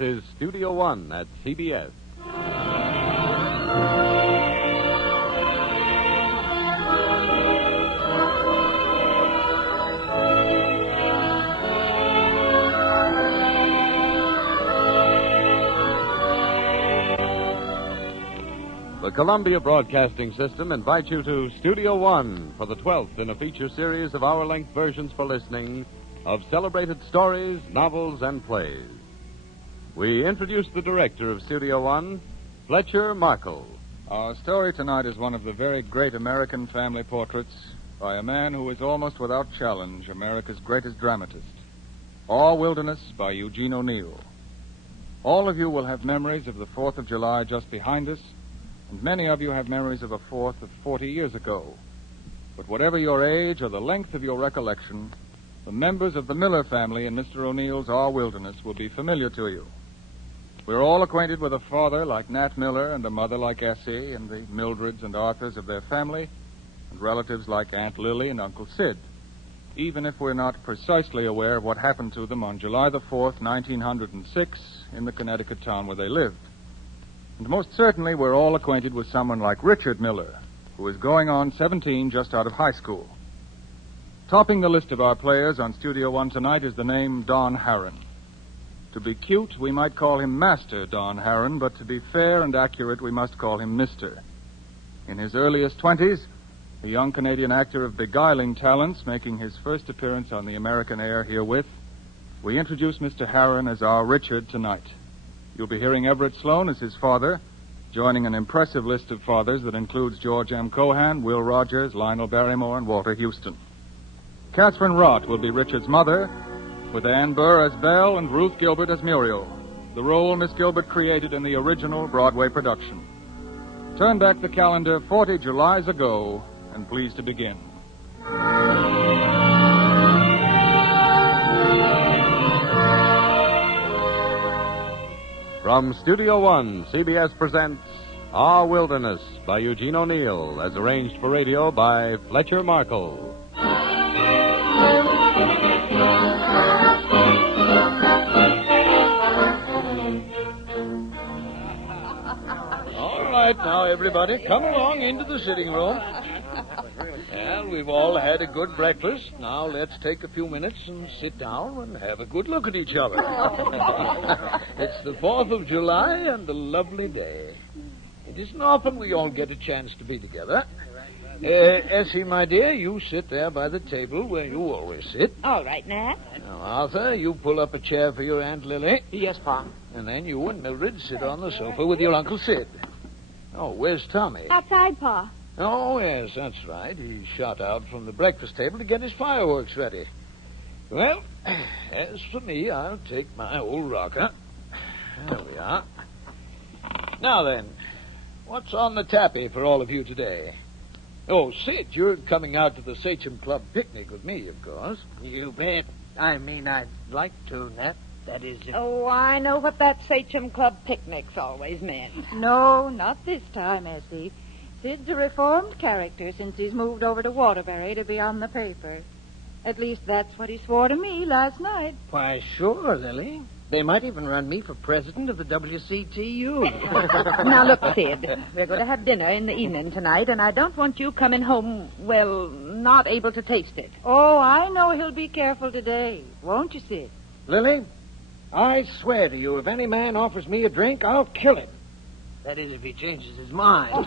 is Studio One at CBS. The Columbia Broadcasting System invites you to Studio One for the 12th in a feature series of hour-length versions for listening of celebrated stories, novels, and plays. We introduce the director of Studio One, Fletcher Markle. Our story tonight is one of the very great American family portraits by a man who is almost without challenge America's greatest dramatist. Our Wilderness by Eugene O'Neill. All of you will have memories of the 4th of July just behind us, and many of you have memories of a 4th of 40 years ago. But whatever your age or the length of your recollection, the members of the Miller family in Mr. O'Neill's Our Wilderness will be familiar to you. We're all acquainted with a father like Nat Miller and a mother like Essie and the Mildreds and Arthurs of their family, and relatives like Aunt Lily and Uncle Sid, even if we're not precisely aware of what happened to them on July the 4th, 1906, in the Connecticut town where they lived. And most certainly we're all acquainted with someone like Richard Miller, who is going on 17 just out of high school. Topping the list of our players on Studio One tonight is the name Don Harron. To be cute, we might call him Master Don Harron, but to be fair and accurate, we must call him Mr. In his earliest 20s, a young Canadian actor of beguiling talents making his first appearance on the American air herewith, we introduce Mr. Harron as our Richard tonight. You'll be hearing Everett Sloane as his father, joining an impressive list of fathers that includes George M. Cohan, Will Rogers, Lionel Barrymore, and Walter Houston. Catherine Rott will be Richard's mother, with Ann Burr as Belle and Ruth Gilbert as Muriel, the role Miss Gilbert created in the original Broadway production. Turn back the calendar 40 Julys ago, and please to begin. From Studio One, CBS presents Our Wilderness by Eugene O'Neill, as arranged for radio by Fletcher Markle. All right, now, everybody, come along into the sitting room. Well, we've all had a good breakfast. Now let's take a few minutes and sit down and have a good look at each other. It's the 4th of July and a lovely day. It isn't often we all get a chance to be together. Essie, my dear, you sit there by the table where you always sit. All right, Nat. Now, Arthur, you pull up a chair for your Aunt Lily. Yes, Pa. And then you and Mildred sit on the sofa with your Uncle Sid. Oh, where's Tommy? Outside, Pa. Oh, yes, that's right. He shot out from the breakfast table to get his fireworks ready. Well, as for me, I'll take my old rocker. There we are. Now then, what's on the tappy for all of you today? Oh, Sid, you're coming out to the Sachem Club picnic with me, of course. You bet. I mean, I'd like to, Nat. That is... Oh, I know what that Sachem Club picnic's always meant. No, not this time, Essie. Sid's a reformed character since he's moved over to Waterbury to be on the paper. At least that's what he swore to me last night. Why, sure, Lily. They might even run me for president of the WCTU. Now, look, Sid, we're going to have dinner in the evening tonight, and I don't want you coming home, well, not able to taste it. Oh, I know he'll be careful today. Won't you, Sid? Lily, I swear to you, if any man offers me a drink, I'll kill him. That is, if he changes his mind.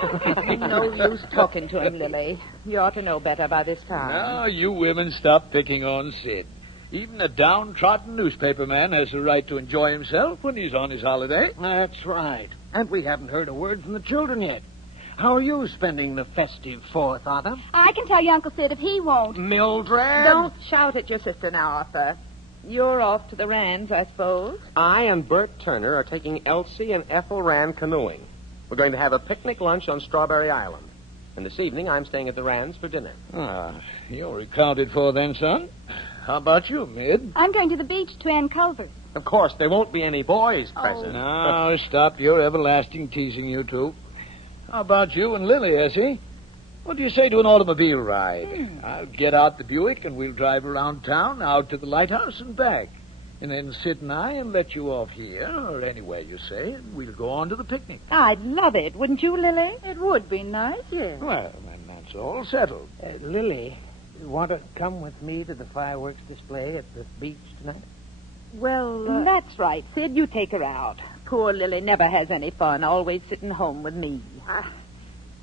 No use talking to him, Lily. You ought to know better by this time. Now, you women stop picking on Sid. Even a downtrodden newspaper man has a right to enjoy himself when he's on his holiday. That's right. And we haven't heard a word from the children yet. How are you spending the festive 4th, Arthur? I can tell you, Uncle Sid, if he won't. Mildred? Don't shout at your sister now, Arthur. You're off to the Rands, I suppose. I and Bert Turner are taking Elsie and Ethel Rand canoeing. We're going to have a picnic lunch on Strawberry Island. And this evening, I'm staying at the Rands for dinner. Ah, you're accounted for then, son. How about you, Mid? I'm going to the beach to Ann Culver. Of course, there won't be any boys present. Now, stop your everlasting teasing, you two. How about you and Lily, Essie? What do you say to an automobile ride? I'll get out the Buick and we'll drive around town, out to the lighthouse and back. And then Sid and I'll let you off here, or anywhere you say, and we'll go on to the picnic. I'd love it, wouldn't you, Lily? It would be nice, yes. Well, then that's all settled. Lily, you want to come with me to the fireworks display at the beach tonight? Well, That's right, Sid. You take her out. Poor Lily never has any fun, always sitting home with me.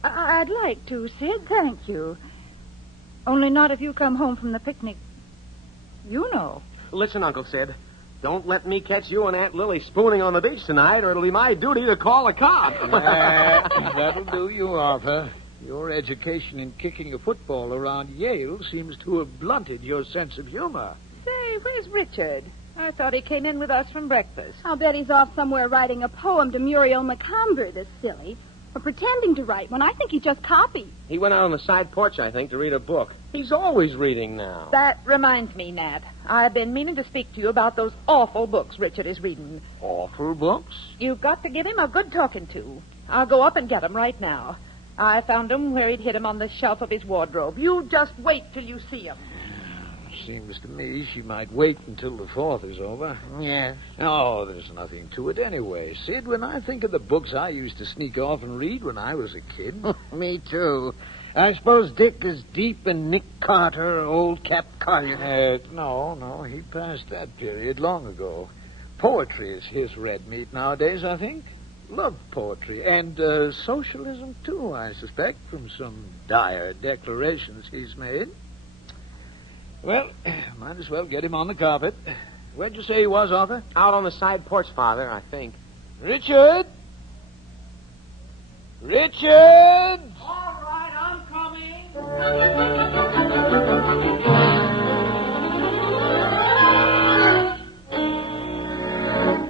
I'd like to, Sid, thank you. Only not if you come home from the picnic. You know. Listen, Uncle Sid. Don't let me catch you and Aunt Lily spooning on the beach tonight, or it'll be my duty to call the cops. That'll do you, Arthur. Your education in kicking a football around Yale seems to have blunted your sense of humor. Say, where's Richard? I thought he came in with us from breakfast. I'll bet he's off somewhere writing a poem to Muriel Macomber, this silly. Or pretending to write one. I think he just copied. He went out on the side porch, I think, to read a book. He's always reading now. That reminds me, Nat. I've been meaning to speak to you about those awful books Richard is reading. Awful books? You've got to give him a good talking to. I'll go up and get 'em right now. I found 'em where he'd hid 'em on the shelf of his wardrobe. You just wait till you see 'em. Seems to me she might wait until the 4th is over. Yes. Oh, there's nothing to it anyway. Sid, when I think of the books I used to sneak off and read when I was a kid. Me too. I suppose Dick is deep in Nick Carter or old Cap Collier. No, he passed that period long ago. Poetry is his red meat nowadays, I think. Love poetry. And socialism, too, I suspect, from some dire declarations he's made. Well, might as well get him on the carpet. Where'd you say he was, Arthur? Out on the side porch, Father, I think. Richard? Richard! All right, I'm coming.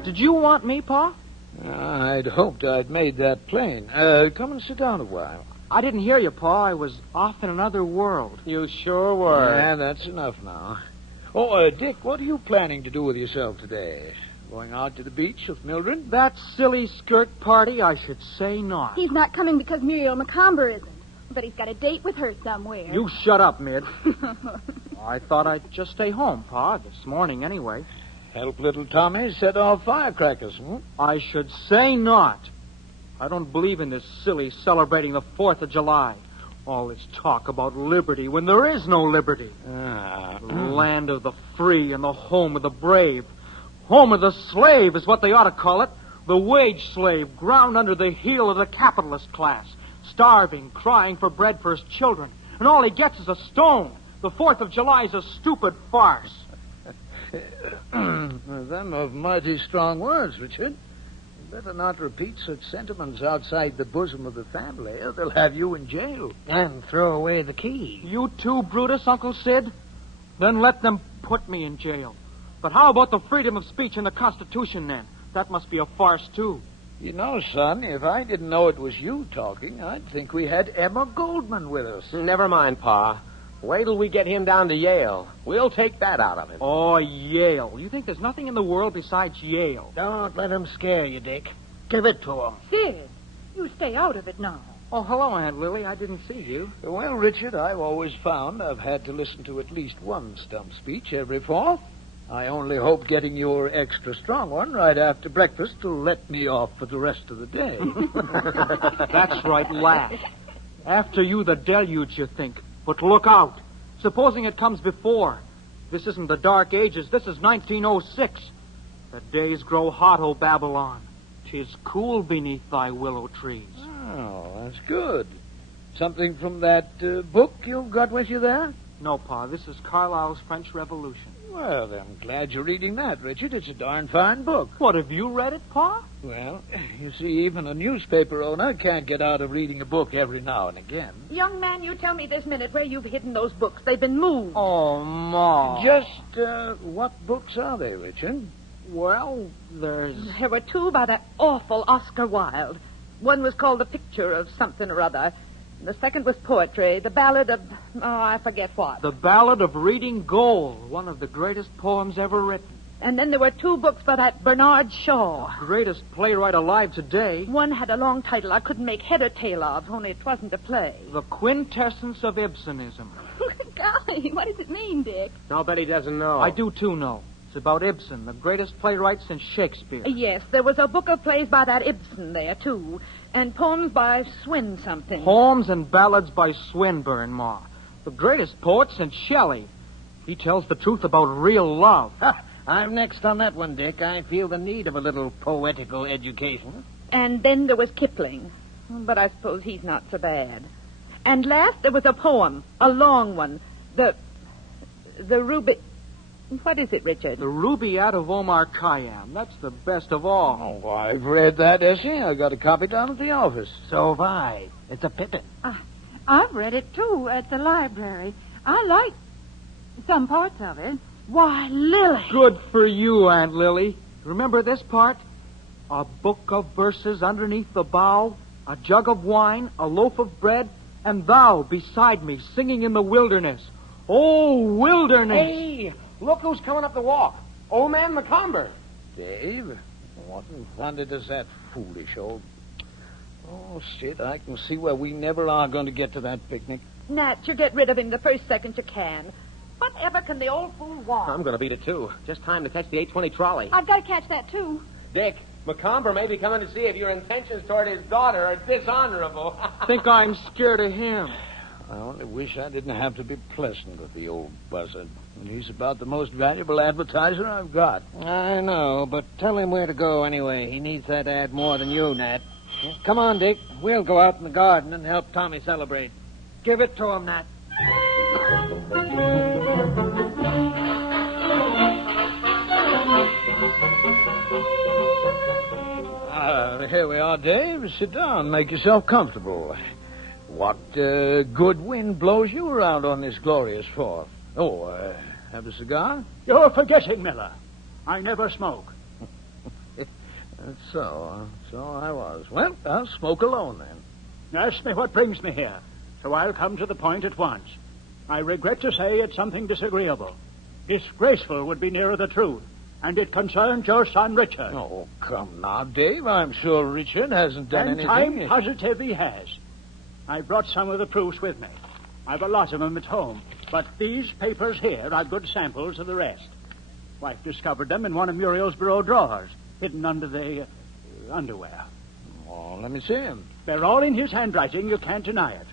Did you want me, Pa? I'd hoped I'd made that plain. Come and sit down a while. I didn't hear you, Pa. I was off in another world. You sure were. Yeah, that's enough now. Oh, Dick, what are you planning to do with yourself today? Going out to the beach with Mildred? That silly skirt party, I should say not. He's not coming because Muriel Macomber isn't. But he's got a date with her somewhere. You shut up, Mid. I thought I'd just stay home, Pa, this morning anyway. Help little Tommy set off firecrackers, hmm? I should say not. I don't believe in this silly celebrating the 4th of July. All this talk about liberty when there is no liberty. Land of the free and the home of the brave. Home of the slave is what they ought to call it. The wage slave ground under the heel of the capitalist class. Starving, crying for bread for his children. And all he gets is a stone. The 4th of July is a stupid farce. Them are mighty strong words, Richard. Better not repeat such sentiments outside the bosom of the family, or they'll have you in jail. And throw away the key. You too, Brutus, Uncle Sid? Then let them put me in jail. But how about the freedom of speech in the Constitution, then? That must be a farce, too. You know, son, if I didn't know it was you talking, I'd think we had Emma Goldman with us. Never mind, Pa. Wait till we get him down to Yale. We'll take that out of him. Oh, Yale. You think there's nothing in the world besides Yale? Don't let him scare you, Dick. Give it to him. Sid, you stay out of it now. Oh, hello, Aunt Lily. I didn't see you. Well, Richard, I've always found I've had to listen to at least one stump speech every 4th. I only hope getting your extra strong one right after breakfast will let me off for the rest of the day. That's right, laugh. After you, the deluge, you think. But look out. Supposing it comes before. This isn't the Dark Ages. This is 1906. The days grow hot, O Babylon. 'Tis cool beneath thy willow trees. Oh, that's good. Something from that book you've got with you there? No, Pa. This is Carlyle's French Revolution. Well, I'm glad you're reading that, Richard. It's a darn fine book. What, have you read it, Pa? Well, you see, even a newspaper owner can't get out of reading a book every now and again. Young man, you tell me this minute where you've hidden those books. They've been moved. Oh, Ma. Just, what books are they, Richard? Well, there's... There were 2 by that awful Oscar Wilde. One was called The Picture of Something or Other. And the second was poetry, the ballad of, I forget what. The Ballad of Reading Gold, one of the greatest poems ever written. And then there were 2 books by that Bernard Shaw. Greatest playwright alive today. One had a long title I couldn't make head or tail of, only it wasn't a play. The Quintessence of Ibsenism. Golly, what does it mean, Dick? I'll bet he doesn't know. I do, too, know. It's about Ibsen, the greatest playwright since Shakespeare. Yes, there was a book of plays by that Ibsen there, too. And poems by Swin something. Poems and ballads by Swinburne, Ma. The greatest poet since Shelley. He tells the truth about real love. I'm next on that one, Dick. I feel the need of a little poetical education. And then there was Kipling. But I suppose he's not so bad. And last there was a poem, a long one. The Ruby... What is it, Richard? The Rubaiyat of Omar Khayyam. That's the best of all. Oh, I've read that essay. I got a copy down at the office. So have I. It's a pippin. I've read it, too, at the library. I like some parts of it. Why, Lily. Good for you, Aunt Lily. Remember this part? A book of verses underneath the bough, a jug of wine, a loaf of bread, and thou beside me singing in the wilderness. Oh, wilderness! Hey, look who's coming up the walk. Old Man Macomber. Dave, what in thunder does that foolish old... Oh, shit, I can see where we never are going to get to that picnic. Nat, you get rid of him the first second you can. Whatever can the old fool want? I'm going to beat it, too. Just time to catch the 8:20 trolley. I've got to catch that, too. Dick, Macomber may be coming to see if your intentions toward his daughter are dishonorable. Think I'm scared of him. I only wish I didn't have to be pleasant with the old buzzard. He's about the most valuable advertiser I've got. I know, but tell him where to go anyway. He needs that ad more than you, Nat. Come on, Dick. We'll go out in the garden and help Tommy celebrate. Give it to him, Nat. Here we are, Dave. Sit down. Make yourself comfortable. What good wind blows you around on this glorious 4th? Oh, have a cigar? You're forgetting, Miller. I never smoke. So I was. Well, I'll smoke alone then. Ask me what brings me here, so I'll come to the point at once. I regret to say it's something disagreeable. Disgraceful would be nearer the truth, and it concerns your son, Richard. Oh, come now, Dave. I'm sure Richard hasn't done and anything. I'm positive he has. I brought some of the proofs with me. I've a lot of them at home, but these papers here are good samples of the rest. Wife discovered them in one of Muriel's bureau drawers, hidden under the underwear. Oh, let me see them. They're all in his handwriting. You can't deny it.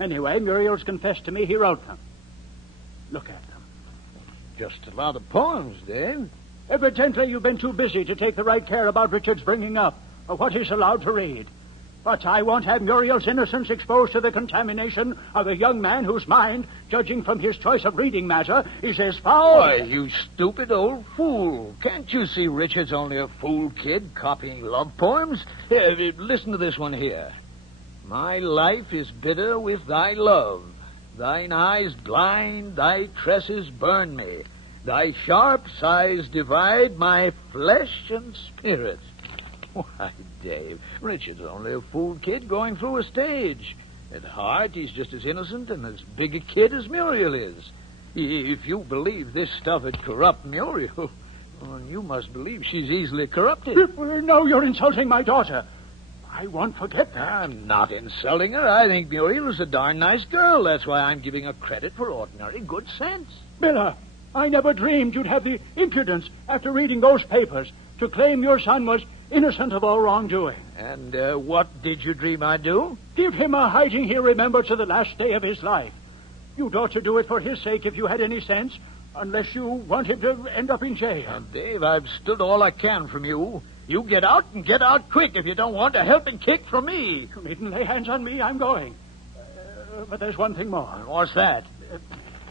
Anyway, Muriel's confessed to me he wrote them. Look at them. Just a lot of poems, Dave. Evidently, you've been too busy to take the right care about Richard's bringing up, or what he's allowed to read. But I won't have Muriel's innocence exposed to the contamination of a young man whose mind, judging from his choice of reading matter, is as foul... Why, you stupid old fool. Can't you see Richard's only a fool kid copying love poems? Here, listen to this one here. My life is bitter with thy love. Thine eyes blind, thy tresses burn me. Thy sharp sighs divide my flesh and spirit. Why, Dave, Richard's only a fool kid going through a stage. At heart, he's just as innocent and as big a kid as Muriel is. If you believe this stuff would corrupt Muriel, well, you must believe she's easily corrupted. No, you're insulting my daughter. I won't forget that. I'm not insulting her. I think Muriel is a darn nice girl. That's why I'm giving her credit for ordinary good sense. Miller, I never dreamed you'd have the impudence, after reading those papers, to claim your son was innocent of all wrongdoing. And what did you dream I'd do? Give him a hiding he'll remember to the last day of his life. You'd ought to do it for his sake if you had any sense, unless you want him to end up in jail. Now, Dave, I've stood all I can from you. You get out and get out quick if you don't want a helping kick from me. You needn't lay hands on me. I'm going. But there's one thing more. What's that?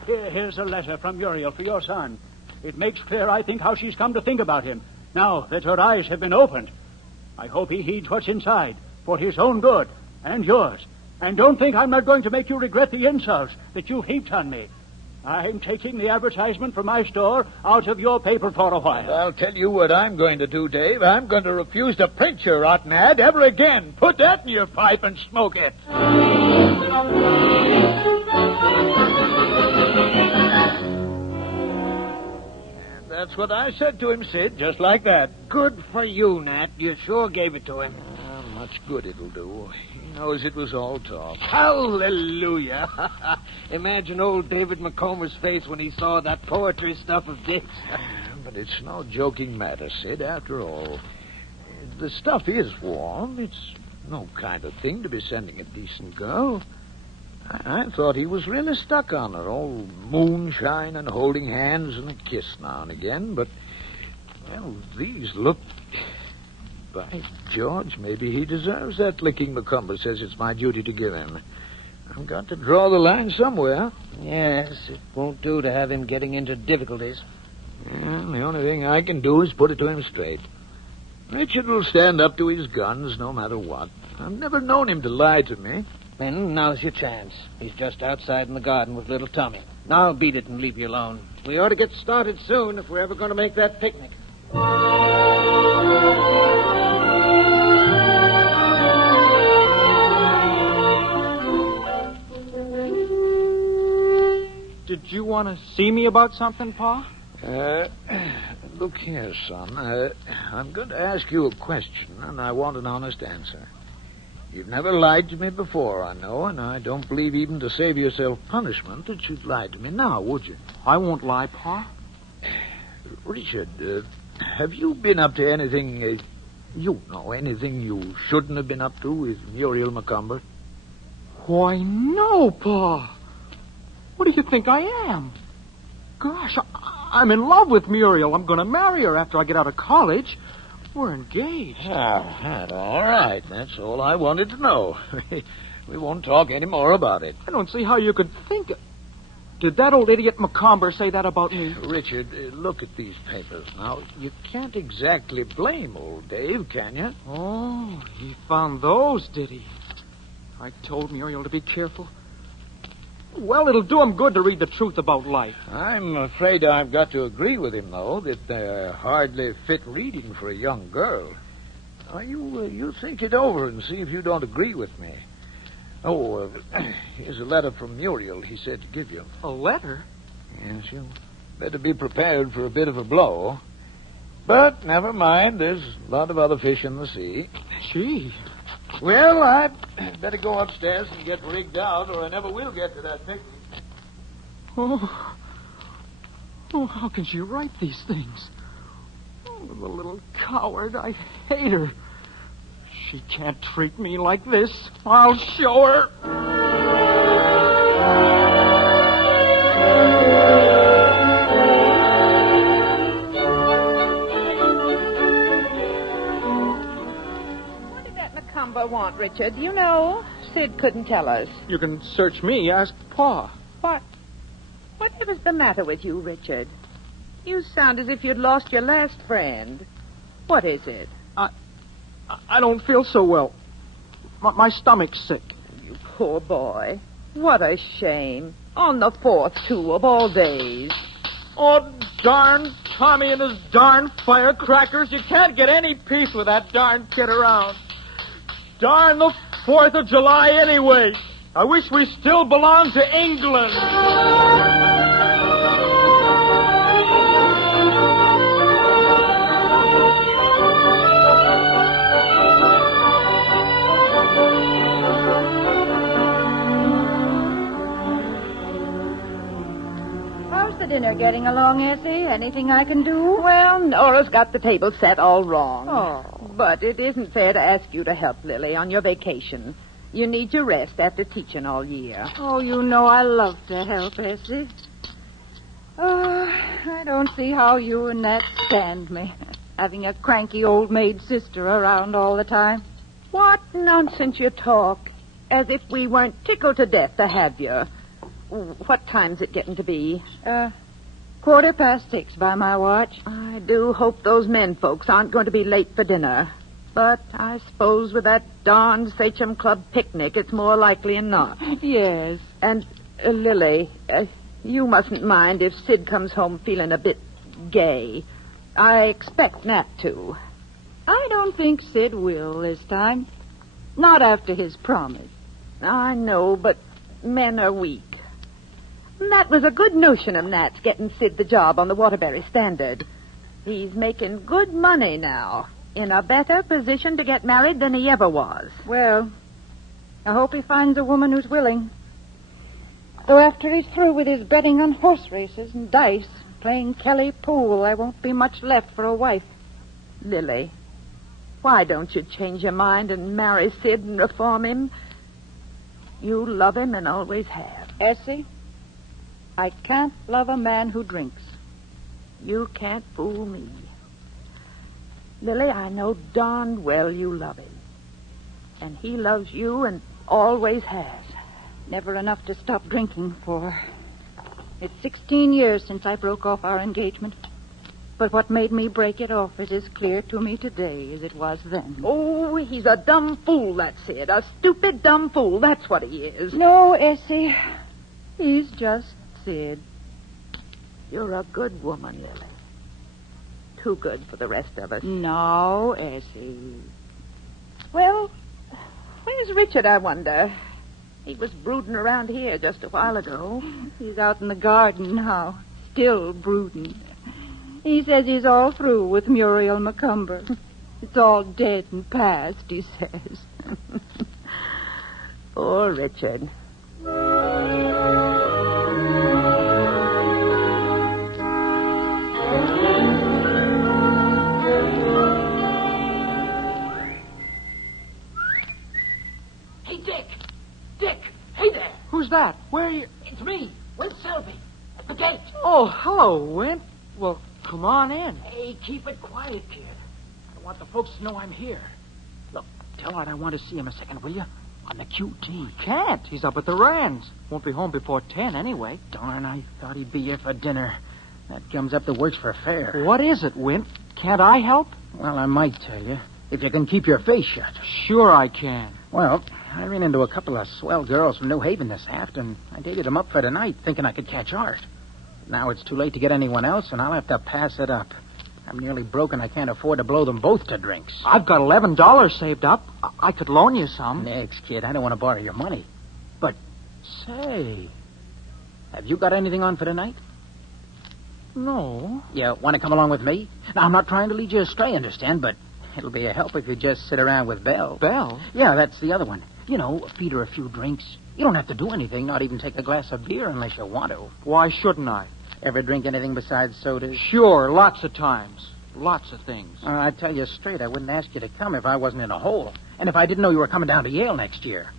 Here's a letter from Muriel for your son. It makes clear, I think, how she's come to think about him, now that her eyes have been opened. I hope he heeds what's inside, for his own good and yours. And don't think I'm not going to make you regret the insults that you've heaped on me. I'm taking the advertisement for my store out of your paper for a while. I'll tell you what I'm going to do, Dave. I'm going to refuse to print your rotten ad ever again. Put that in your pipe and smoke it. That's what I said to him, Sid, just like that. Good for you, Nat. You sure gave it to him. Much good it'll do. He knows it was all talk. Hallelujah. Imagine old David Macomber's face when he saw that poetry stuff of Dick's. but it's no joking matter, Sid, after all. The stuff is warm. It's no kind of thing to be sending a decent girl. I thought he was really stuck on her, all moonshine and holding hands and a kiss now and again, but, well, these look... By George, maybe he deserves that licking Macomber says it's my duty to give him. I've got to draw the line somewhere. Yes, it won't do to have him getting into difficulties. Well, the only thing I can do is put it to him straight. Richard will stand up to his guns no matter what. I've never known him to lie to me. Then now's your chance. He's just outside in the garden with little Tommy. Now beat it and leave you alone. We ought to get started soon if we're ever going to make that picnic. Did you want to see me about something, Pa? Look here, son. I'm going to ask you a question, and I want an honest answer. You've never lied to me before, I know, and I don't believe even to save yourself punishment that you'd lie to me now, would you? I won't lie, Pa. Richard, have you been up to anything, anything you shouldn't have been up to with Muriel Macomber? Why, no, Pa. What do you think I am? Gosh, I'm in love with Muriel. I'm going to marry her after I get out of college. We're engaged. All right. That's all I wanted to know. We won't talk any more about it. I don't see how you could think... Did that old idiot Macomber say that about me? Richard, look at these papers. Now, you can't exactly blame old Dave, can you? Oh, he found those, did he? I told Muriel to be careful. Well, it'll do him good to read the truth about life. I'm afraid I've got to agree with him, though, that they're hardly fit reading for a young girl. Now, you think it over and see if you don't agree with me. Oh, here's a letter from Muriel he said to give you. A letter? Yes, you better be prepared for a bit of a blow. But never mind, there's a lot of other fish in the sea. Gee. Well, I'd better go upstairs and get rigged out, or I never will get to that picnic. Oh, how can she write these things? Oh, the little coward. I hate her. She can't treat me like this. I'll show her. Want, Richard? You know, Sid couldn't tell us. You can search me. Ask Pa. Whatever's the matter with you, Richard? You sound as if you'd lost your last friend. What is it? I don't feel so well. My stomach's sick. You poor boy. What a shame. On the 4th, too, of all days. Oh, darn Tommy and his darn firecrackers. You can't get any peace with that darn kid around. Darn the 4th of July anyway. I wish we still belonged to England. How's the dinner getting along, Essie? Anything I can do? Well, Nora's got the table set all wrong. Oh. But it isn't fair to ask you to help, Lily, on your vacation. You need your rest after teaching all year. Oh, you know I love to help, Essie. I don't see how you and Nat stand me, having a cranky old maid sister around all the time. What nonsense you talk. As if we weren't tickled to death to have you. What time's it getting to be? 6:15 by my watch. I do hope those men folks aren't going to be late for dinner. But I suppose with that darned Sachem Club picnic, it's more likely than not. Yes. And, Lily, you mustn't mind if Sid comes home feeling a bit gay. I expect Nat to. I don't think Sid will this time. Not after his promise. I know, but men are weak. That was a good notion of Nat's getting Sid the job on the Waterbury Standard. He's making good money now, in a better position to get married than he ever was. Well, I hope he finds a woman who's willing. Though after he's through with his betting on horse races and dice, playing Kelly pool, there won't be much left for a wife. Lily, why don't you change your mind and marry Sid and reform him? You love him and always have. Essie, I can't love a man who drinks. You can't fool me. Lily, I know darn well you love him. And he loves you and always has. Never enough to stop drinking for. It's 16 years since I broke off our engagement. But what made me break it off is as clear to me today as it was then. Oh, he's a dumb fool, that's it. A stupid dumb fool, that's what he is. No, Essie. He's just Sid. You're a good woman, Lily. Too good for the rest of us. No, Essie. Well, where's Richard, I wonder? He was brooding around here just a while ago. He's out in the garden now, still brooding. He says he's all through with Muriel Macomber. It's all dead and past, he says. Poor Richard. Hey, Dick! Dick! Hey there! Who's that? Where are you? It's me, Wint Selby, at the gate. Oh, hello, Wint. Well, come on in. Hey, keep it quiet, kid. I don't want the folks to know I'm here. Look, tell Art I want to see him a second, will you? On the QT. Can't. He's up at the Rands. Won't be home before 10 anyway. Darn, I thought he'd be here for dinner. That gums up the works for fare. What is it, Wint? Can't I help? Well, I might tell you, if you can keep your face shut. Sure I can. Well, I ran into a couple of swell girls from New Haven this aft, and I dated them up for tonight, thinking I could catch Art. Now it's too late to get anyone else, and I'll have to pass it up. I'm nearly broken. I can't afford to blow them both to drinks. I've got $11 saved up. I could loan you some. Next, kid, I don't want to borrow your money. But, say, have you got anything on for tonight? No. You want to come along with me? Now, I'm not trying to lead you astray, understand, but it'll be a help if you just sit around with Belle. Belle? Yeah, that's the other one. You know, feed her a few drinks. You don't have to do anything, not even take a glass of beer unless you want to. Why shouldn't I? Ever drink anything besides sodas? Sure, lots of times. Lots of things. I tell you straight, I wouldn't ask you to come if I wasn't in a hole. And if I didn't know you were coming down to Yale next year.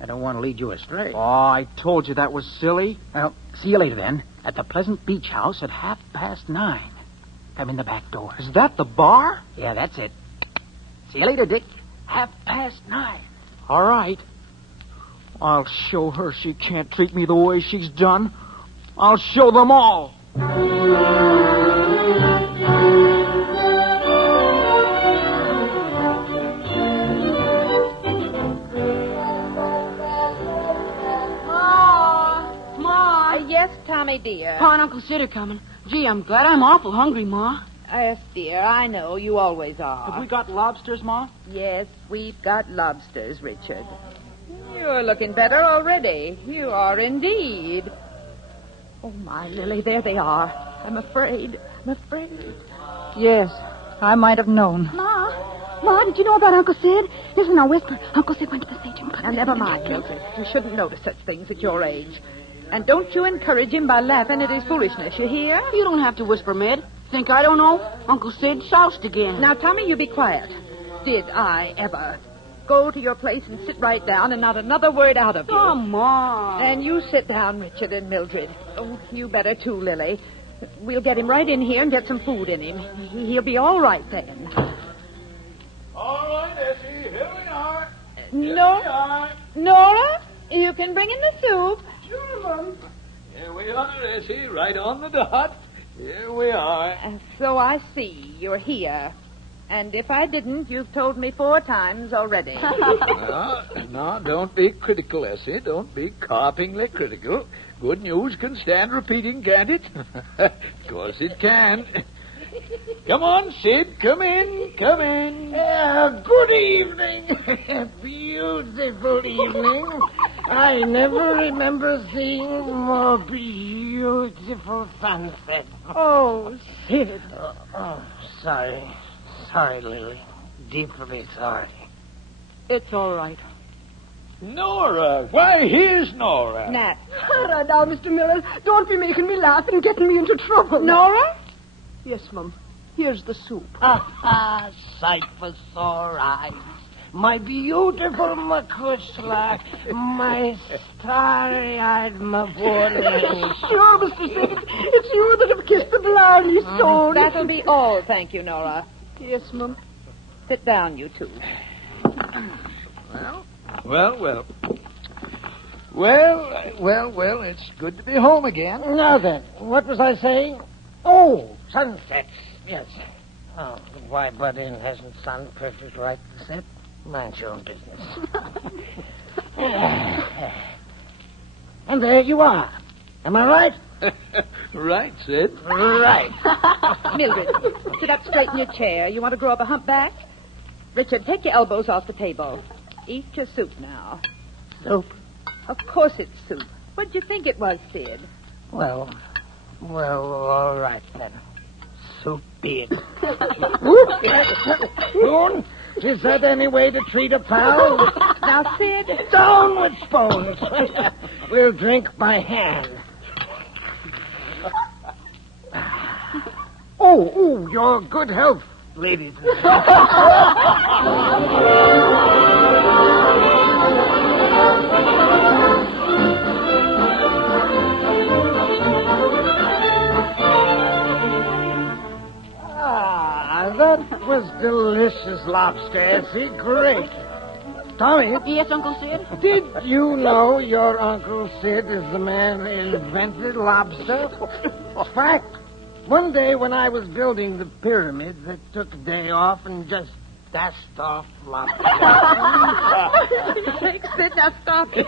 I don't want to lead you astray. Oh, I told you that was silly. Well, see you later then. At the Pleasant Beach House at 9:30. Come in the back door. Is that the bar? Yeah, that's it. See you later, Dick. 9:30. All right. I'll show her she can't treat me the way she's done. I'll show them all. Yes, Tommy, dear. Pa and Uncle Sid are coming. Gee, I'm glad. I'm awful hungry, Ma. Yes, dear, I know. You always are. Have we got lobsters, Ma? Yes, we've got lobsters, Richard. You're looking better already. You are indeed. Oh, my, Lily, there they are. I'm afraid. Yes, I might have known. Ma, did you know about Uncle Sid? Listen, now whisper. Uncle Sid went to the station. Now, never mind, Mildred. You shouldn't notice such things at your age. And don't you encourage him by laughing at his foolishness, you hear? You don't have to whisper, Med. Think I don't know? Uncle Sid soused again. Now, Tommy, you be quiet. Did I ever? Go to your place and sit right down and not another word out of you. Come on. And you sit down, Richard and Mildred. Oh, you better too, Lily. We'll get him right in here and get some food in him. He'll be all right then. All right, Essie, here we are. Nora, you can bring in the soup. Sure, Mom. Here we are, Essie, right on the dot. Here we are. So I see. You're here. And if I didn't, you've told me 4 times already. No, don't be critical, Essie. Don't be carpingly critical. Good news can stand repeating, can't it? Of course it can. Come on, Sid. Come in. Good evening. Beautiful evening. I never remember seeing more beautiful sunset. Oh, Sid. Sorry. Sorry, Lily. Deeply sorry. It's all right. Nora. Why, here's Nora. Nat. Now, Mr. Miller, don't be making me laugh and getting me into trouble. Nora? Yes, Mum. Here's the soup. Sight for sore eyes. My beautiful McCushla, my starry-eyed Mavourneen. Sure, Mr. Sid, it's you that have kissed the blarney stone. That'll be all, thank you, Nora. Yes, Mum. Sit down, you two. Well. Well, it's good to be home again. Now then, what was I saying? Oh, sunsets. Yes. Oh, why butt in? Hasn't sun perfect right to set? Mind your own business. And there you are. Am I right? Right, Sid. Right. Mildred, sit up straight in your chair. You want to grow up a humpback? Richard, take your elbows off the table. Eat your soup now. Soup? Of course it's soup. What'd you think it was, Sid? Well, all right then. Soup be it. Spoon, is that any way to treat a pal? Now, Sid. Down with spoons. We'll drink by hand. Oh, your good health, ladies and that was delicious lobster, Essie. Great. Tommy. Yes, Uncle Sid? Did you know your Uncle Sid is the man who invented lobster? Fact, one day when I was building the pyramids, I took a day off and just dashed off lobster. Thanks, Sid. Now stop it.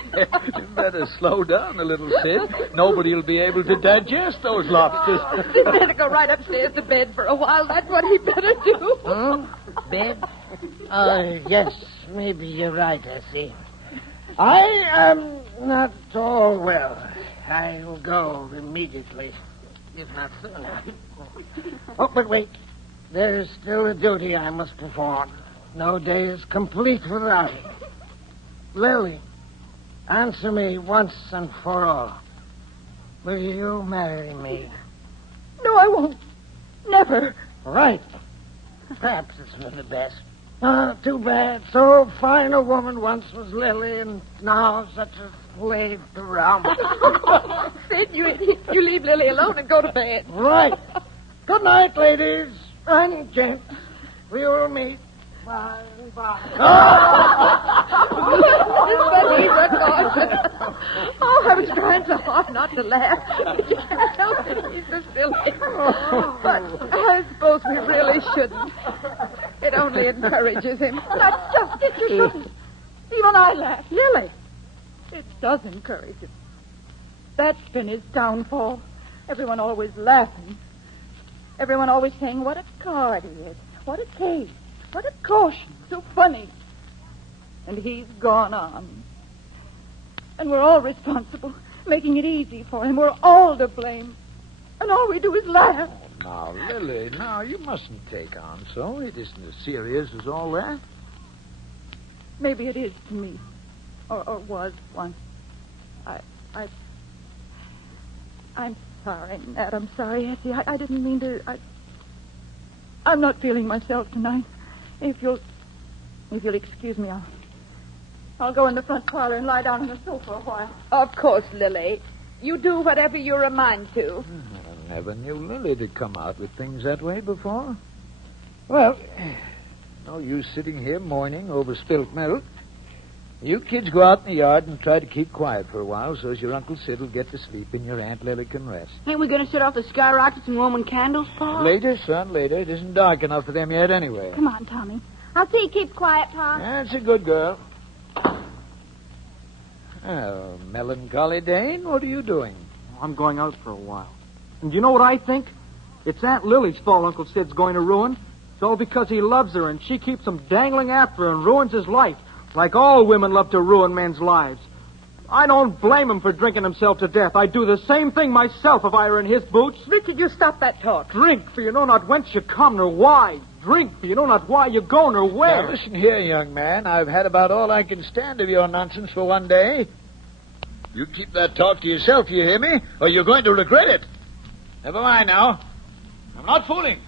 You better slow down a little, Sid. Nobody will be able to digest those lobsters. Sid better go right upstairs to bed for a while. That's what he better do. Bed? Yes, maybe you're right, Essie. I am not all well. I will go immediately, if not sooner. Oh, but wait. There is still a duty I must perform. No day is complete without it. Lily, answer me once and for all. Will you marry me? No, I won't. Never. Right. Perhaps it's for the best. Too bad. So fine a woman once was Lily, and now such a slave to Rum. Sid, you leave Lily alone and go to bed. Right. Good night, ladies and gents. We will meet by and by. But he's a caution. Oh, I was trying so hard not to laugh. But you can't help it. He's so silly. But I suppose we really shouldn't. It only encourages him. That's just it. You shouldn't. Even I laugh. Lily. It does encourage him. That's been his downfall. Everyone always laughing. Everyone always saying what a card he is. What a case. What a caution. So funny. And he's gone on. And we're all responsible, making it easy for him. We're all to blame. And all we do is laugh. Now, Lily, you mustn't take on so. It isn't as serious as all that. Maybe it is to me. Or was once. I'm sorry, Nat. I'm sorry, Essie. I didn't mean to... I'm not feeling myself tonight. If you'll excuse me, I'll go in the front parlor and lie down on the sofa a while. Of course, Lily. You do whatever you're a mind to. I never knew Lily to come out with things that way before. Well, no use sitting here mourning over spilt milk. You kids go out in the yard and try to keep quiet for a while so as your Uncle Sid will get to sleep and your Aunt Lily can rest. Ain't we going to set off the skyrockets and Roman candles, Pa? Later, son, later. It isn't dark enough for them yet anyway. Come on, Tommy. I'll see you keep quiet, Pa. That's a good girl. Oh, melancholy Dane, what are you doing? I'm going out for a while. And you know what I think? It's Aunt Lily's fault Uncle Sid's going to ruin. It's all because he loves her and she keeps him dangling after her and ruins his life. Like all women love to ruin men's lives. I don't blame him for drinking himself to death. I'd do the same thing myself if I were in his boots. Richard, you stop that talk. Drink, for you know not whence you come nor why. drink. You know not why you're going or where. Now, listen here, young man. I've had about all I can stand of your nonsense for one day. You keep that talk to yourself, you hear me? Or you're going to regret it. Never mind now. I'm not fooling.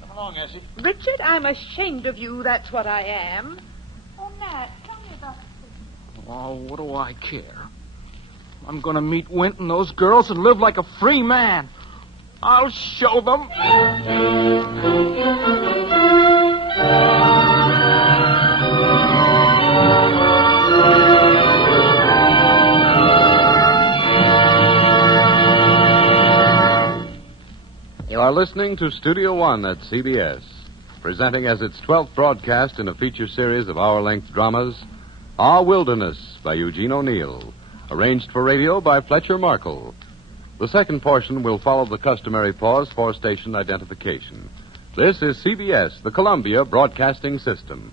Come along, Essie. Richard, I'm ashamed of you. That's what I am. Oh, Nat, tell me about Oh, what do I care? I'm going to meet Wint and those girls and live like a free man. I'll show them. You are listening to Studio One at CBS, presenting as its 12th broadcast in a feature series of hour-length dramas, Our Wilderness by Eugene O'Neill, arranged for radio by Fletcher Markle. The second portion will follow the customary pause for station identification. This is CBS, the Columbia Broadcasting System.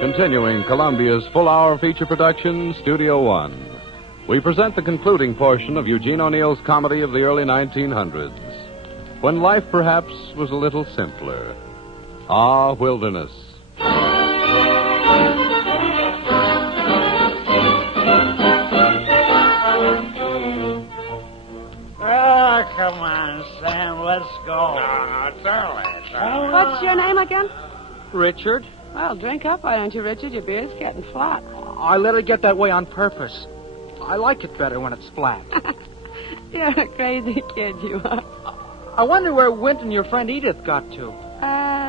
Continuing Columbia's full-hour feature production, Studio One. We present the concluding portion of Eugene O'Neill's comedy of the early 1900s, when life perhaps was a little simpler. Our Wilderness. Oh, come on, Sam. Let's go. No, it's early. What's your name again? Richard, Well, drink up, why don't you, Richard? Your beer's getting flat. I let it get that way on purpose. I like it better when it's flat. You're a crazy kid, you are. I wonder where Wint and your friend Edith got to.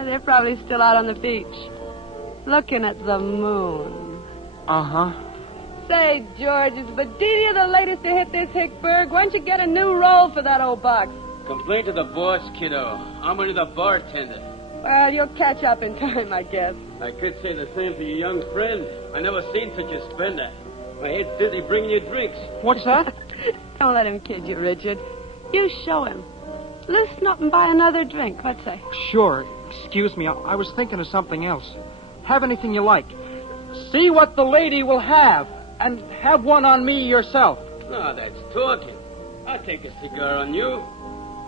They're probably still out on the beach, looking at the moon. Uh-huh. Say, George, is Bedelia the latest to hit this Hickburg? Why don't you get a new roll for that old box? Complain to the boss, kiddo. I'm only the bartender. Well, you'll catch up in time, I guess. I could say the same for your young friend. I never seen such a spender. My head's dizzy bringing you drinks. What's that? Don't let him kid you, Richard. You show him. Listen up and buy another drink. What's say? Sure. Excuse me. I was thinking of something else. Have anything you like. See what the lady will have. And have one on me yourself. Oh, that's talking. I'll take a cigar on you.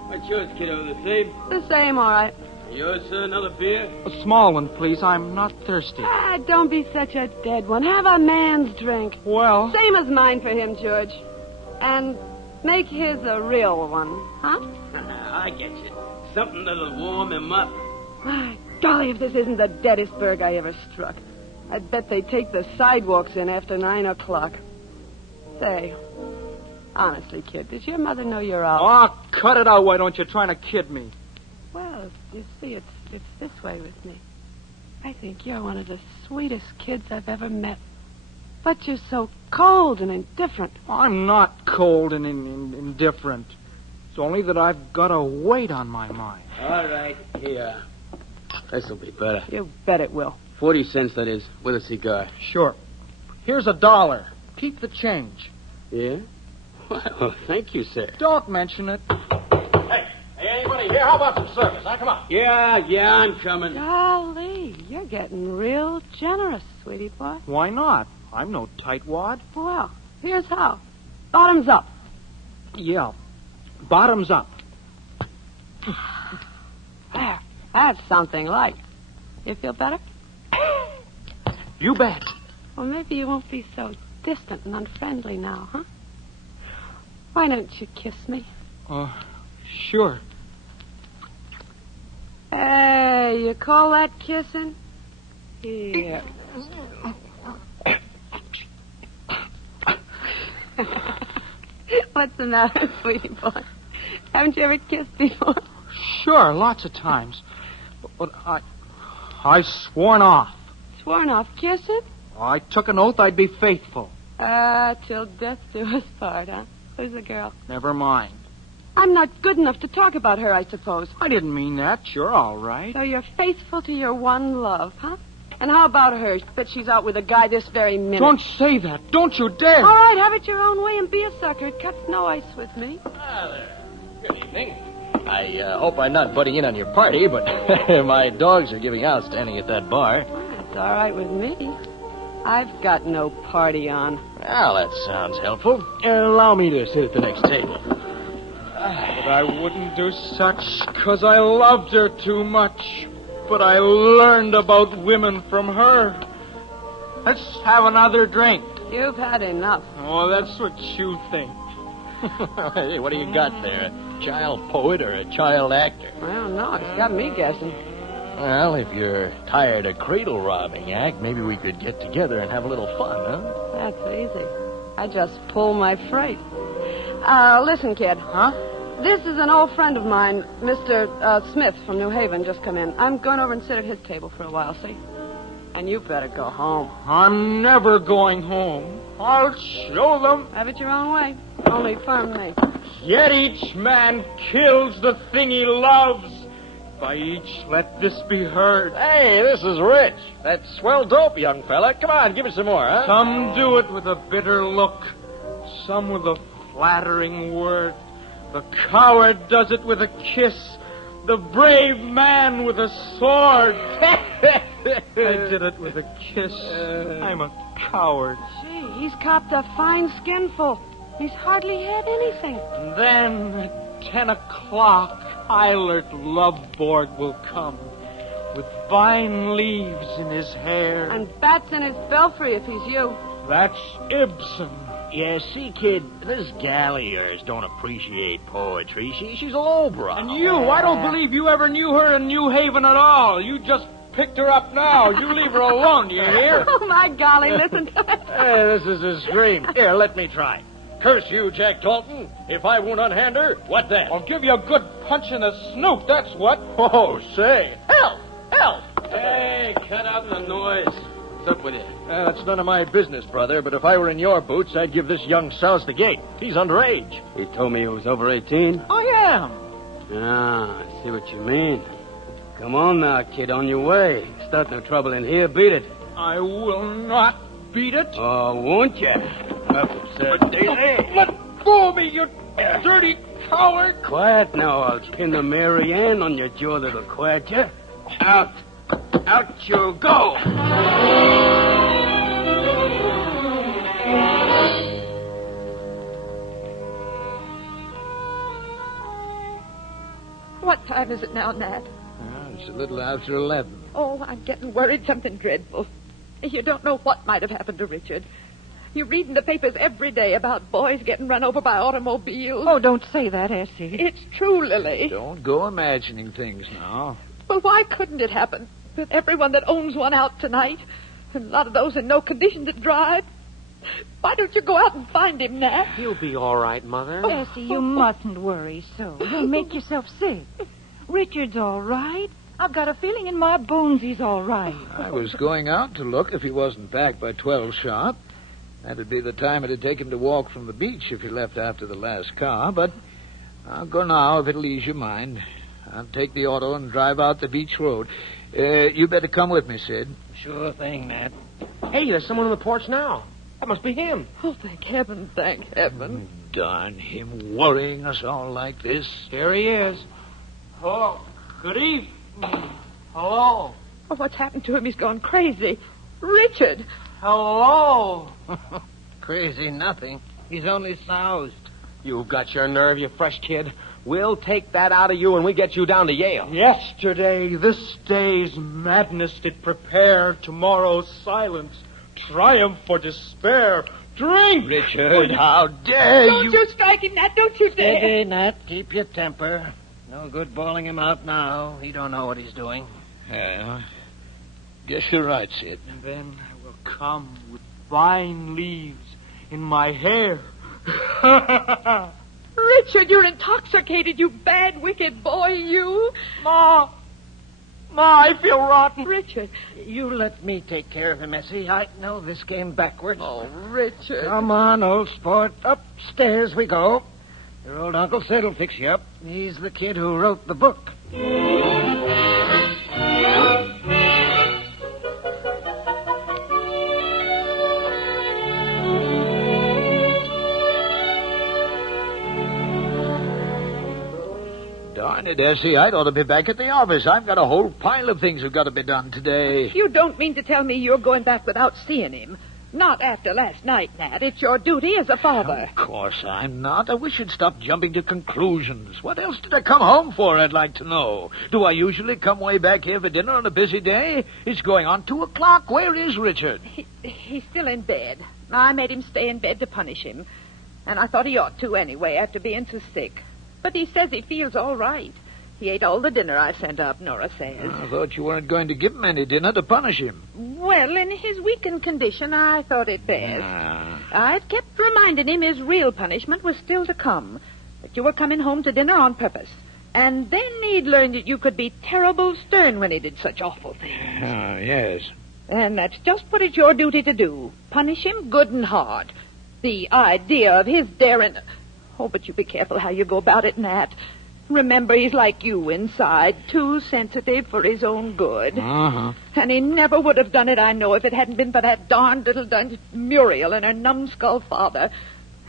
What's yours, kiddo? The same? The same, all right. Yours, sir? Another beer? A small one, please. I'm not thirsty. Don't be such a dead one. Have a man's drink. Well... Same as mine for him, George. And make his a real one, huh? I get you. Something that'll warm him up. My golly, if this isn't the deadest burg I ever struck. I'd bet they take the sidewalks in after 9 o'clock. Say, honestly, kid, does your mother know you're out? Oh, cut it out. Why don't you trying to kid me? Well, you see, it's this way with me. I think you're one of the sweetest kids I've ever met. But you're so cold and indifferent. I'm not cold and indifferent. It's only that I've got a weight on my mind. All right, here. This'll be better. You bet it will. 40 cents, that is, with a cigar. Sure. Here's $1. Keep the change. Yeah? Well, thank you, sir. Don't mention it. Hey, anybody here? How about some service? Huh? Come on. Yeah, I'm coming. Golly, you're getting real generous, sweetie boy. Why not? I'm no tightwad. Well, here's how. Bottoms up. Yeah. Bottoms up. There. That's something like. You feel better? You bet. Well, maybe you won't be so distant and unfriendly now, huh? Why don't you kiss me? Sure. Hey, you call that kissing? Here. What's the matter, sweetie boy? Haven't you ever kissed before? Sure, lots of times. But I sworn off. Sworn off kissing? I took an oath I'd be faithful. Till death do us part, huh? Who's the girl? Never mind. I'm not good enough to talk about her, I suppose. I didn't mean that. You're all right. So you're faithful to your one love, huh? And how about her? Bet she's out with a guy this very minute. Don't say that. Don't you dare. All right, have it your own way and be a sucker. It cuts no ice with me. Ah, there. Good evening. I hope I'm not butting in on your party, but my dogs are giving out standing at that bar. It's all right with me. I've got no party on. Well, that sounds helpful. Allow me to sit at the next table. But I wouldn't do such, 'cause I loved her too much. But I learned about women from her. Let's have another drink. You've had enough. Oh, that's what you think. Hey, what do you got there? A child poet or a child actor? I don't know. It's got me guessing. Well, if you're tired of cradle robbing, Act, maybe we could get together and have a little fun, huh? That's easy. I just pull my freight. Listen, kid. Huh? This is an old friend of mine, Mr. Smith from New Haven, just come in. I'm going over and sit at his table for a while, see? And you better go home. I'm never going home. I'll show them. Have it your own way. Only firmly. Yet each man kills the thing he loves. By each let this be heard. Hey, this is Rich. That's swell dope, young fella. Come on, give it some more, huh? Some do it with a bitter look. Some with a flattering word. The coward does it with a kiss. The brave man with a sword. I did it with a kiss. I'm a coward. Gee, he's copped a fine skinful. He's hardly had anything. And then at 10 o'clock, Eilert Loveborg will come with vine leaves in his hair. And bats in his belfry if he's you. That's Ibsen. Yeah, see, kid, this gal of yours don't appreciate poetry. She's a lowbrow. And you, I don't believe you ever knew her in New Haven at all. You just picked her up now. You leave her alone, do you hear? Oh, my golly, listen to it. Hey, this is a scream. Here, let me try. Curse you, Jack Dalton. If I won't unhand her, what then? I'll give you a good punch in the snoot, that's what. Oh, say. Help! Help! Hey, cut out the noise. What's up with you? It's none of my business, brother, but if I were in your boots, I'd give this young souse the gate. He's underage. He told me he was over 18. I am. Ah, I see what you mean. Come on now, kid, on your way. Start no trouble in here. Beat it. I will not beat it. Oh, won't you? Up, sir. Let go of me, you dirty coward. Quiet now. I'll pin the Mary Ann on your jaw that'll quiet you. Out. Out you go. What time is it now, Nat? It's a little after 11. Oh, I'm getting worried. Something dreadful. You don't know what might have happened to Richard. You read in the papers every day about boys getting run over by automobiles. Oh, don't say that, Essie. It's true, Lily. Don't go imagining things now. Well, why couldn't it happen with everyone that owns one out tonight? And a lot of those in no condition to drive. Why don't you go out and find him, Nat? He'll be all right, Mother. Essie, you mustn't worry so. You'll make yourself sick. Richard's all right. I've got a feeling in my bones he's all right. I was going out to look if he wasn't back by 12 sharp. That'd be the time it'd take him to walk from the beach if he left after the last car. But I'll go now if it'll ease your mind. I'll take the auto and drive out the beach road. You better come with me, Sid. Sure thing, Nat. Hey, there's someone on the porch now. That must be him. Oh, thank heaven, thank heaven. Darn him worrying us all like this. Here he is. Oh, good evening. Hello. Oh, what's happened to him? He's gone crazy. Richard. Hello. Crazy nothing. He's only soused. You've got your nerve, you fresh kid. We'll take that out of you when we get you down to Yale. Yesterday, this day's madness did prepare tomorrow's silence. Triumph for despair. Drink! Richard, how dare you? Don't you strike him, Nat. Don't you dare. Steady, Nat. Keep your temper. No good bawling him out now. He don't know what he's doing. Yeah, guess you're right, Sid. And then I will come with vine leaves in my hair. Richard, you're intoxicated, you bad, wicked boy, you. Ma, I feel rotten. Richard. You let me take care of him, Essie. I know this game backwards. Oh, Richard. Come on, old sport. Upstairs we go. Your old Uncle Sid'll fix you up. He's the kid who wrote the book. Darn it, Essie. I'd ought to be back at the office. I've got a whole pile of things that got to be done today. You don't mean to tell me you're going back without seeing him? Not after last night, Nat. It's your duty as a father. Of course I'm not. I wish you'd stop jumping to conclusions. What else did I come home for, I'd like to know? Do I usually come way back here for dinner on a busy day? It's going on 2 o'clock. Where is Richard? He's still in bed. I made him stay in bed to punish him. And I thought he ought to anyway, after being so sick. But he says he feels all right. He ate all the dinner I sent up, Nora says. I thought you weren't going to give him any dinner to punish him. Well, in his weakened condition, I thought it best. I've kept reminding him his real punishment was still to come. That you were coming home to dinner on purpose. And then he'd learned that you could be terrible stern when he did such awful things. Yes. And that's just what it's your duty to do. Punish him good and hard. The idea of his daring... Oh, but you be careful how you go about it, Nat. Remember, he's like you inside, too sensitive for his own good. Uh-huh. And he never would have done it, I know, if it hadn't been for that darned little dunce Muriel and her numbskull father.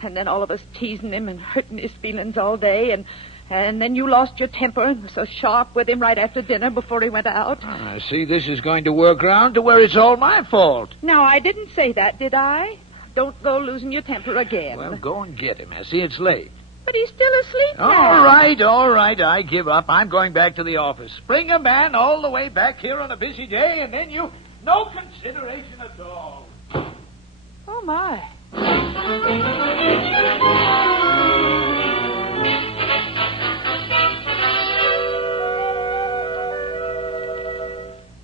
And then all of us teasing him and hurting his feelings all day. And then you lost your temper and were so sharp with him right after dinner before he went out. I see this is going to work round to where it's all my fault. Now, I didn't say that, did I? Don't go losing your temper again. Well, go and get him, Essie. It's late. But he's still asleep now. All right. I give up. I'm going back to the office. Bring a man all the way back here on a busy day, and then you... No consideration at all. Oh, my.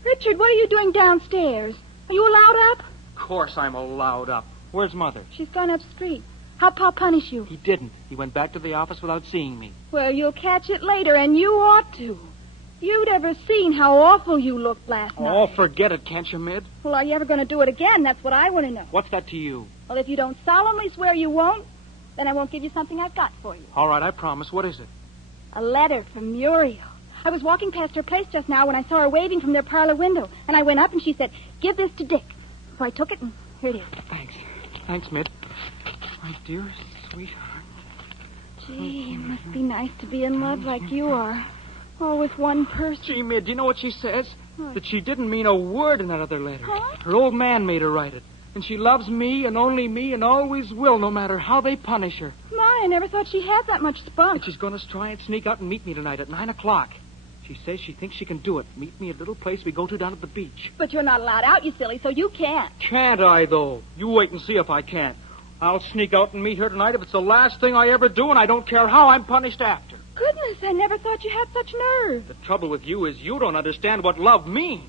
Richard, what are you doing downstairs? Are you allowed up? Of course I'm allowed up. Where's Mother? She's gone up street. How'd Pa punish you? He didn't. He went back to the office without seeing me. Well, you'll catch it later, and you ought to. You'd ever seen how awful you looked last night. Oh, forget it, can't you, Mid? Well, are you ever going to do it again? That's what I want to know. What's that to you? Well, if you don't solemnly swear you won't, then I won't give you something I've got for you. All right, I promise. What is it? A letter from Muriel. I was walking past her place just now when I saw her waving from their parlor window, and I went up and she said, "Give this to Dick." So I took it, and here it is. Thanks, Mid. My dearest sweetheart. Gee, it must be nice to be in love like you are. All with one person. Gee, Mid, do you know what she says? What? That she didn't mean a word in that other letter. Huh? Her old man made her write it. And she loves me and only me and always will, no matter how they punish her. My, I never thought she had that much spunk. And she's going to try and sneak out and meet me tonight at 9 o'clock. She says she thinks she can do it. Meet me at a little place we go to down at the beach. But you're not allowed out, you silly, so you can't. Can't I, though? You wait and see if I can't. I'll sneak out and meet her tonight if it's the last thing I ever do, and I don't care how I'm punished after. Goodness, I never thought you had such nerve. The trouble with you is you don't understand what love means.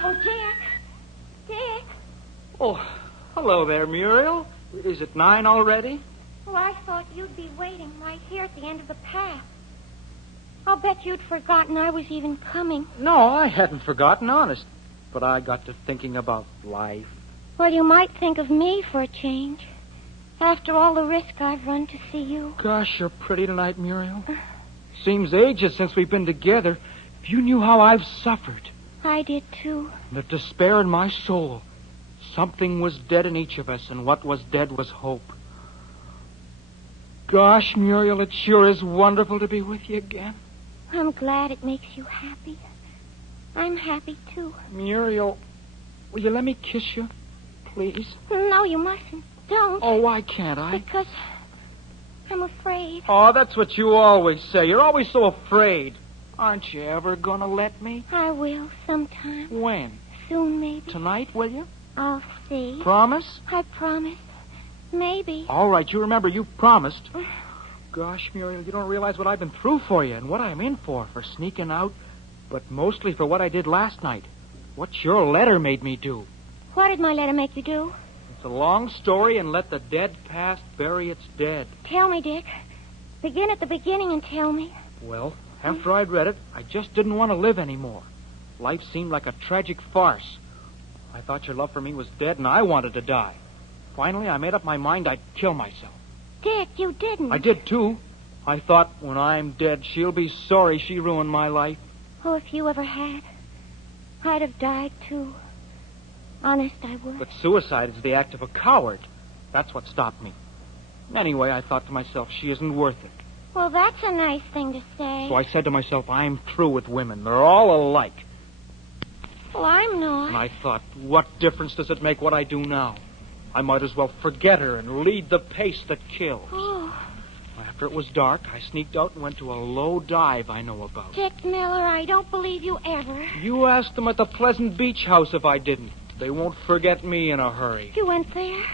Oh, Dick. Dick. Oh, hello there, Muriel. Is it 9 already? Well, I thought you'd be waiting right here at the end of the path. I'll bet you'd forgotten I was even coming. No, I hadn't forgotten, honest. But I got to thinking about life. Well, you might think of me for a change. After all the risk I've run to see you. Gosh, you're pretty tonight, Muriel. Seems ages since we've been together. If you knew how I've suffered. I did, too. The despair in my soul. Something was dead in each of us, and what was dead was hope. Gosh, Muriel, it sure is wonderful to be with you again. I'm glad it makes you happy. I'm happy, too. Muriel, will you let me kiss you, please? No, you mustn't. Don't. Oh, why can't I? Because I'm afraid. Oh, that's what you always say. You're always so afraid. Aren't you ever going to let me? I will sometime. When? Soon, maybe. Tonight, will you? I'll see. Promise? I promise. Maybe. All right, you remember you promised. Gosh, Muriel, you don't realize what I've been through for you and what I'm in for sneaking out, but mostly for what I did last night. What your letter made me do. What did my letter make you do? It's a long story, and let the dead past bury its dead. Tell me, Dick. Begin at the beginning and tell me. Well, after I'd read it, I just didn't want to live anymore. Life seemed like a tragic farce. I thought your love for me was dead, and I wanted to die. Finally, I made up my mind I'd kill myself. Dick, you didn't. I did, too. I thought, when I'm dead, she'll be sorry she ruined my life. Oh, if you ever had, I'd have died, too. Honest, I would. But suicide is the act of a coward. That's what stopped me. Anyway, I thought to myself, she isn't worth it. Well, that's a nice thing to say. So I said to myself, I'm through with women. They're all alike. Well, I'm not. And I thought, what difference does it make what I do now? I might as well forget her and lead the pace that kills. Oh. After it was dark, I sneaked out and went to a low dive I know about. Dick Miller, I don't believe you ever. You asked them at the Pleasant Beach house if I didn't. They won't forget me in a hurry. You went there?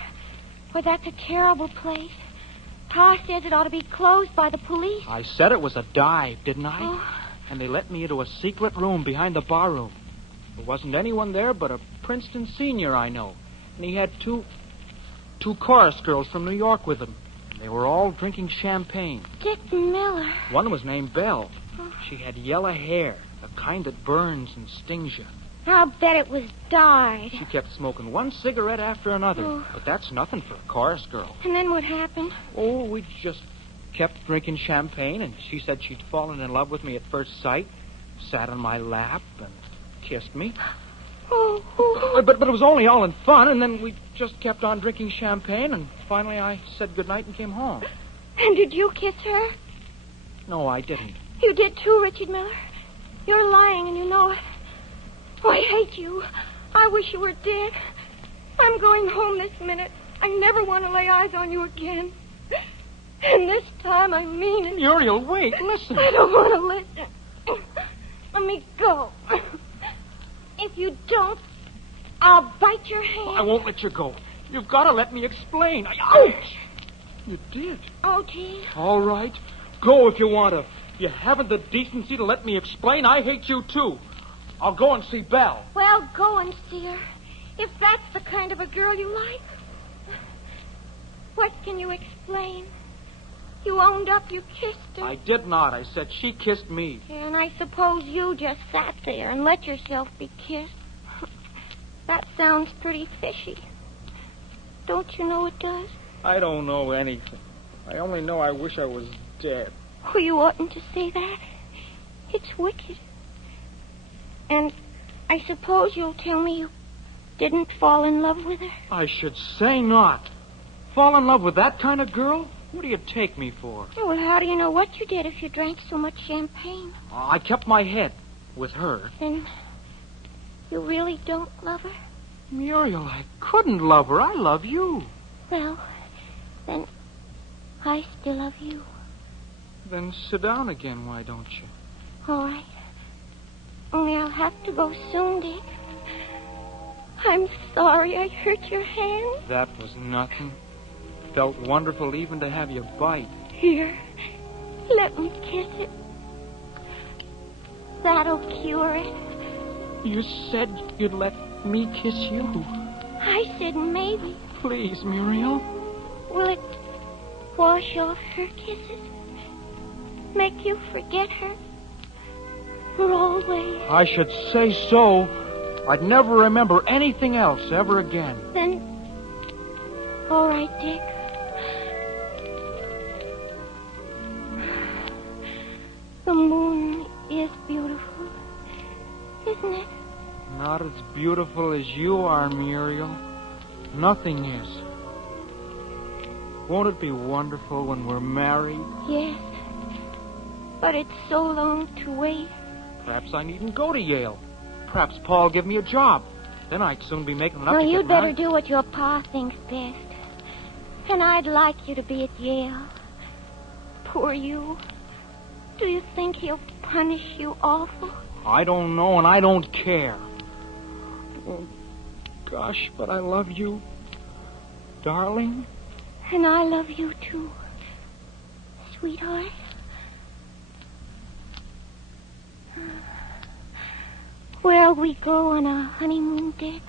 Well, that's a terrible place. Pa says it ought to be closed by the police. I said it was a dive, didn't I? Oh. And they let me into a secret room behind the bar room. There wasn't anyone there but a Princeton senior I know. And he had two chorus girls from New York with him. They were all drinking champagne. Dick Miller. One was named Belle. She had yellow hair, the kind that burns and stings you. I'll bet it was dyed. She kept smoking one cigarette after another. Oh. But that's nothing for a chorus girl. And then what happened? Oh, we just kept drinking champagne, and she said she'd fallen in love with me at first sight, sat on my lap, and kissed me. Oh. But it was only all in fun, and then we just kept on drinking champagne, and finally I said goodnight and came home. And did you kiss her? No, I didn't. You did too, Richard Miller. You're lying, and you know it. Oh, I hate you. I wish you were dead. I'm going home this minute. I never want to lay eyes on you again. And this time I mean it. Muriel, wait, listen. I don't want to listen. Let me go. If you don't, I'll bite your hand. I won't let you go. You've got to let me explain. Ouch! You did. Oh, gee. All right. Go if you want to. You haven't the decency to let me explain. I hate you, too. I'll go and see Belle. Well, go and see her. If that's the kind of a girl you like. What can you explain? You owned up you kissed her. I did not. I said she kissed me. And I suppose you just sat there and let yourself be kissed. That sounds pretty fishy. Don't you know it does? I don't know anything. I only know I wish I was dead. Oh, you oughtn't to say that. It's wicked. And I suppose you'll tell me you didn't fall in love with her? I should say not. Fall in love with that kind of girl? What do you take me for? Oh, well, how do you know what you did if you drank so much champagne? I kept my head with her. Then you really don't love her? Muriel, I couldn't love her. I love you. Well, then I still love you. Then sit down again, why don't you? All right. Only I'll have to go soon, Dick. I'm sorry I hurt your hand. That was nothing. Felt wonderful even to have you bite. Here, let me kiss it. That'll cure it. You said you'd let me kiss you. I said maybe. Please, Muriel. Will it wash off her kisses? Make you forget her? For always? I should say so. I'd never remember anything else ever again. Then, all right, Dick. The moon is beautiful, isn't it? Not as beautiful as you are, Muriel. Nothing is. Won't it be wonderful when we're married? Yes. But it's so long to wait. Perhaps I needn't go to Yale. Perhaps Paul'll give me a job. Then I'd soon be making enough Well, to you'd get better married. do what your pa thinks best. And I'd like you to be at Yale. Poor you. Do you think he'll punish you awful? I don't know, and I don't care. Oh, gosh, but I love you, darling. And I love you, too, sweetheart. Where'll we go on our honeymoon, Dick?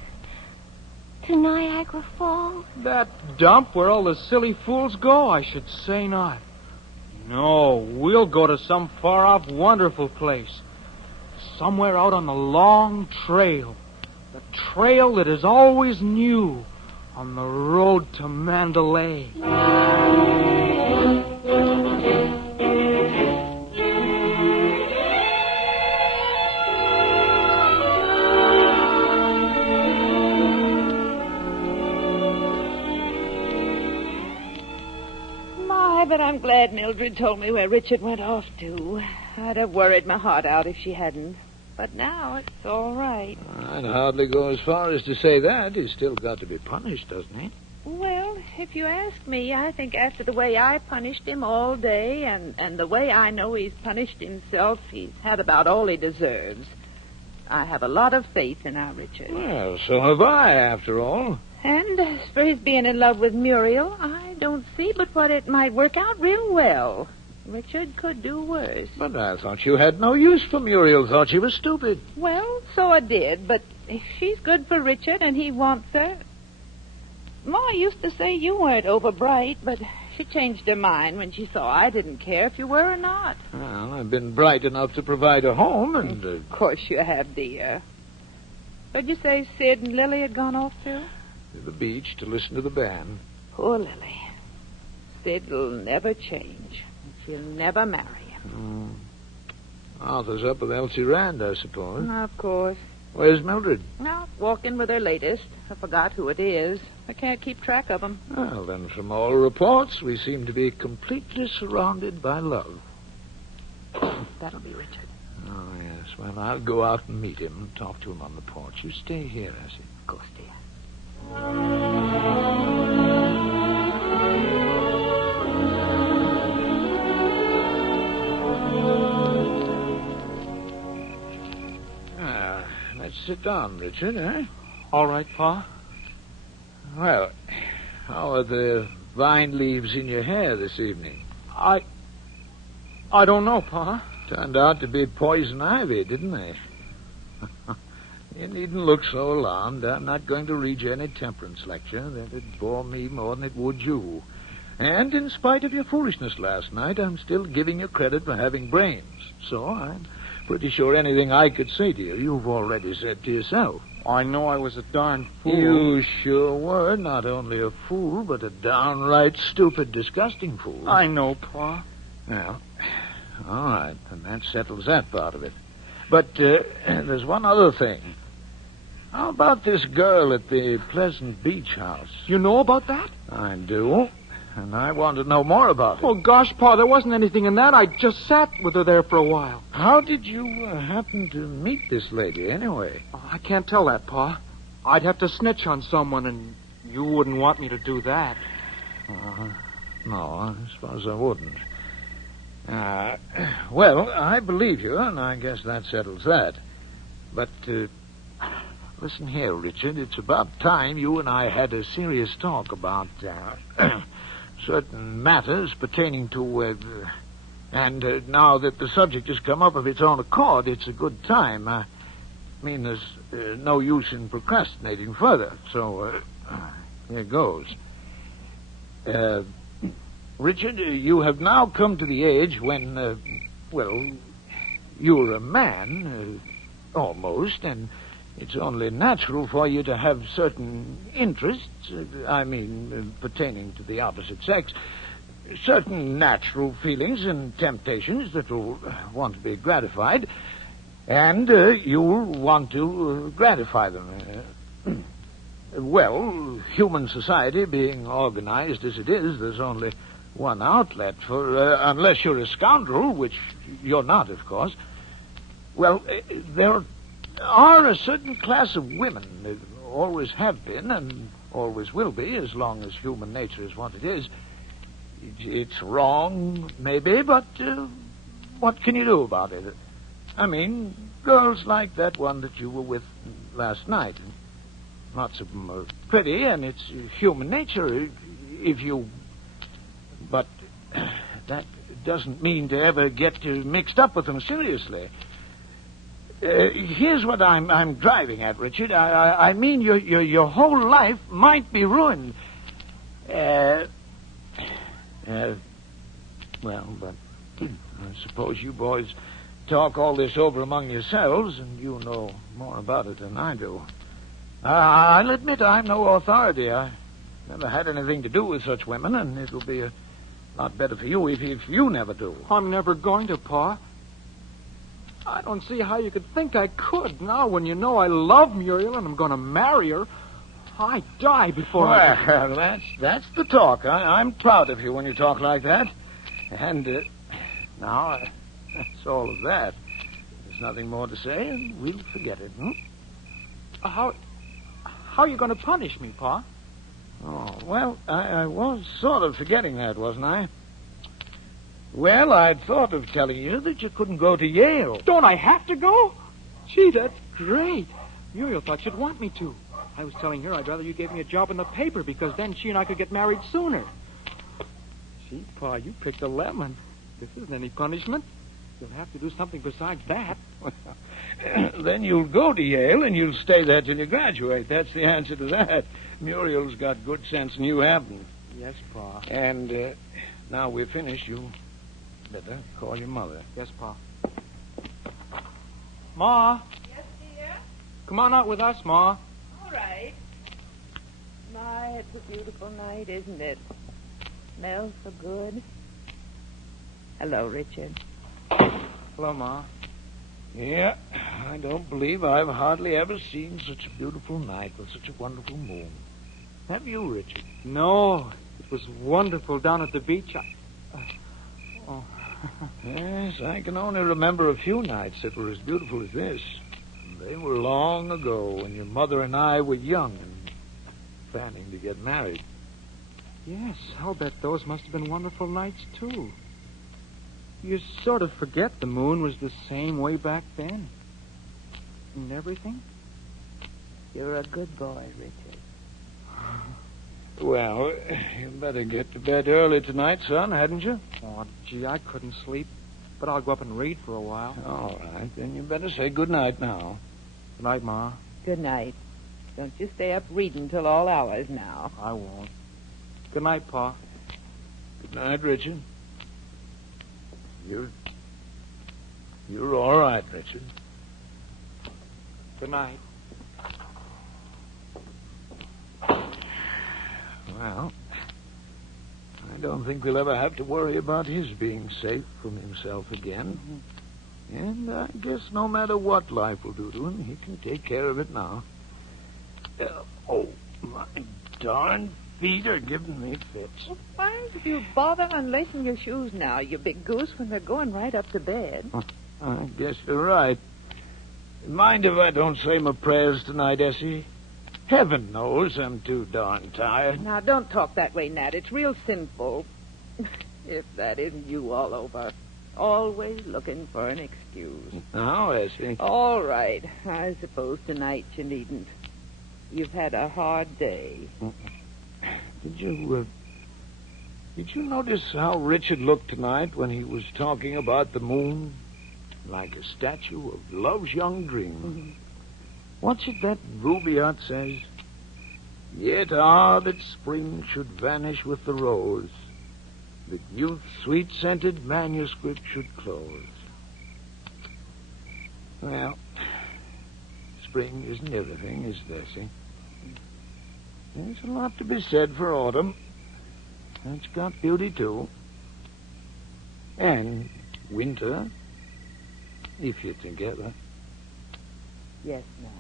To Niagara Falls? That dump where all the silly fools go? I should say not. No, we'll go to some far-off, wonderful place. Somewhere out on the long trail. The trail that is always new, On the road to Mandalay. But I'm glad Mildred told me where Richard went off to. I'd have worried my heart out if she hadn't. But now it's all right. I'd hardly go as far as to say that. He's still got to be punished, doesn't he? Well, if you ask me, I think after the way I punished him all day and the way I know he's punished himself, he's had about all he deserves. I have a lot of faith in our Richard. Well, so have I, after all. And as for his being in love with Muriel, I don't see but what it might work out real well. Richard could do worse. But I thought you had no use for Muriel. Thought she was stupid. Well, so I did, but if she's good for Richard and he wants her... Ma used to say you weren't over bright, but she changed her mind when she saw I didn't care if you were or not. Well, I've been bright enough to provide a home, and... Of course you have, dear. What'd you say Sid and Lily had gone off to? To the beach to listen to the band. Poor Lily. Sid'll never change. She'll never marry him. Arthur's up with Elsie Rand, I suppose. Of course. Where's Mildred? Now, walking with her latest. I forgot who it is. I can't keep track of them. Well, then, from all reports, we seem to be completely surrounded by love. That'll be Richard. Oh, yes. Well, I'll go out and meet him and talk to him on the porch. You stay here, Essie. Of course, dear. Let's sit down, Richard, eh? All right, Pa. Well, how are the vine leaves in your hair this evening? I don't know, Pa. Turned out to be poison ivy, didn't they? You needn't look so alarmed. I'm not going to read you any temperance lecture. That'd bore me more than it would you. And in spite of your foolishness last night, I'm still giving you credit for having brains. So I'm pretty sure anything I could say to you, you've already said to yourself. I know I was a darn fool. You sure were not only a fool, but a downright stupid, disgusting fool. I know, Pa. Well, all right, and that settles that part of it. But there's one other thing. How about this girl at the Pleasant Beach house? You know about that? I do, and I want to know more about it. Oh, gosh, Pa, there wasn't anything in that. I just sat with her there for a while. How did you happen to meet this lady, anyway? Oh, I can't tell that, Pa. I'd have to snitch on someone, and you wouldn't want me to do that. No, I suppose I wouldn't. Well, I believe you, and I guess that settles that. But, listen here, Richard. It's about time you and I had a serious talk about certain matters pertaining to... And now that the subject has come up of its own accord, it's a good time. I mean, there's no use in procrastinating further. So, here goes. Richard, you have now come to the age when, you're a man, almost, and it's only natural for you to have certain interests, pertaining to the opposite sex, certain natural feelings and temptations that will want to be gratified, and you'll want to gratify them. Well, human society being organized as it is, there's only one outlet for, unless you're a scoundrel, which you're not, of course. Well, there are a certain class of women, that always have been and always will be, as long as human nature is what it is. It's wrong, maybe, but what can you do about it? I mean, girls like that one that you were with last night. Lots of them are pretty, and it's human nature if you... But that doesn't mean to ever get mixed up with them seriously. Here's what I'm driving at, Richard. I mean your whole life might be ruined. Well, but I suppose you boys talk all this over among yourselves, and you know more about it than I do. I'll admit I'm no authority. I Never had anything to do with such women, and it'll be a lot better for you if you never do. I'm never going to, Pa. I don't see how you could think I could. Now, when you know I love Muriel and I'm going to marry her, I'd die before I... Well, that's the talk. I'm proud of you when you talk like that. And now, that's all of that. There's nothing more to say, and we'll forget it, How are you going to punish me, Pa? Oh, well, I was sort of forgetting that, wasn't I? Well, I'd thought of telling you that you couldn't go to Yale. Don't I have to go? Gee, that's great. Muriel thought she'd want me to. I was telling her I'd rather you gave me a job in the paper because then she and I could get married sooner. Gee, Pa, you picked a lemon. This isn't any punishment. You'll have to do something besides that. Then you'll go to Yale and you'll stay there till you graduate. That's the answer to that. Muriel's got good sense and you haven't. Yes, Pa. And now we're finished, you better call your mother. Yes, Pa. Ma. Yes, dear? Come on out with us, Ma. All right. My, it's a beautiful night, isn't it? Smells so good. Hello, Richard. Hello, Ma. Yeah, I don't believe I've hardly ever seen such a beautiful night with such a wonderful moon. Have you, Richard? No, it was wonderful down at the beach. Yes, I can only remember a few nights that were as beautiful as this. They were long ago when your mother and I were young and planning to get married. Yes, I'll bet those must have been wonderful nights, too. You sort of forget the moon was the same way back then. And everything. You're a good boy, Richard. Well, you better get to bed early tonight, son, hadn't you? Oh, gee, I couldn't sleep. But I'll go up and read for a while. All right, then you better say good night now. Good night, Ma. Good night. Don't you stay up reading till all hours now. I won't. Good night, Pa. Good night, Richard. You're all right, Richard. Good night. Well, I don't think we'll ever have to worry about his being safe from himself again. Mm-hmm. And I guess no matter what life will do to him, he can take care of it now. Oh, my darn feet are giving me fits. Well, why did you bother unlacing your shoes now, you big goose, when they're going right up to bed? I guess you're right. Mind if I don't say my prayers tonight, Essie? Heaven knows I'm too darn tired. Now, don't talk that way, Nat. It's real sinful. If that isn't you all over. Always looking for an excuse. Now, Essie. All right. I suppose tonight you needn't. You've had a hard day. Did you notice how Richard looked tonight when he was talking about the moon? Like a statue of love's young dream. Mm-hmm. What's it that Rubaiyat says? Yet that spring should vanish with the rose, that youth's sweet-scented manuscript should close. Well, spring isn't everything, is there, see? There's a lot to be said for autumn. It's got beauty, too. And winter, if you're together. Yes, Nat.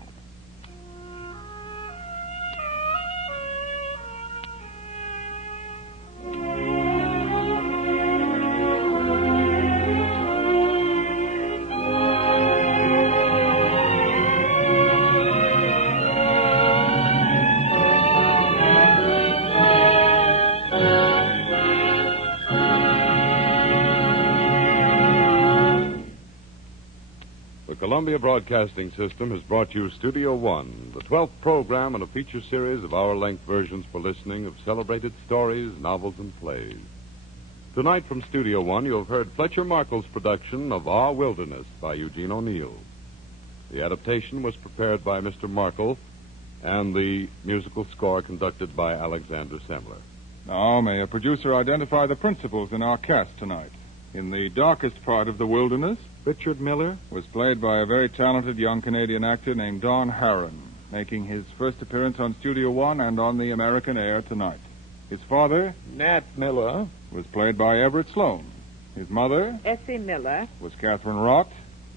The Columbia Broadcasting System has brought you Studio One, the 12th program in a feature series of hour-length versions for listening of celebrated stories, novels, and plays. Tonight from Studio One, you have heard Fletcher Markle's production of Our Wilderness by Eugene O'Neill. The adaptation was prepared by Mr. Markle, and the musical score conducted by Alexander Semler. Now, may a producer identify the principals in our cast tonight? In the darkest part of the wilderness, Richard Miller was played by a very talented young Canadian actor named Don Harron. making his first appearance on Studio One and on the American air tonight. His father, Nat Miller, was played by Everett Sloane. His mother Essie Miller, was Catherine Rott,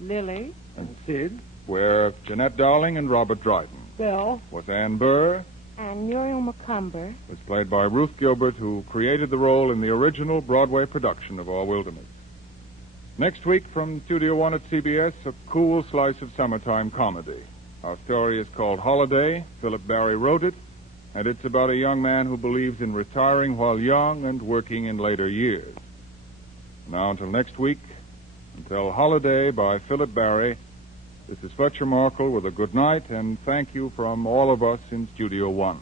Lily, and Sid were Jeanette Dowling and Robert Dryden. Bill, Was Ann Burr, And Muriel McCumber. was played by Ruth Gilbert, who created the role in the original Broadway production of Our Wilderness. Next week from Studio One at CBS, a cool slice of summertime comedy. Our story is called Holiday. Philip Barry wrote it, and it's about a young man who believes in retiring while young and working in later years. Now, until next week, until Holiday by Philip Barry, this is Fletcher Markle with a good night and thank you from all of us in Studio One.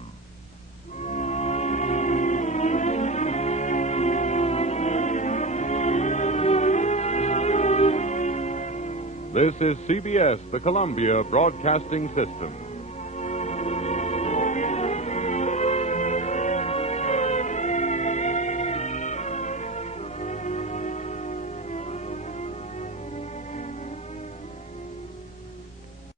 This is CBS, the Columbia Broadcasting System.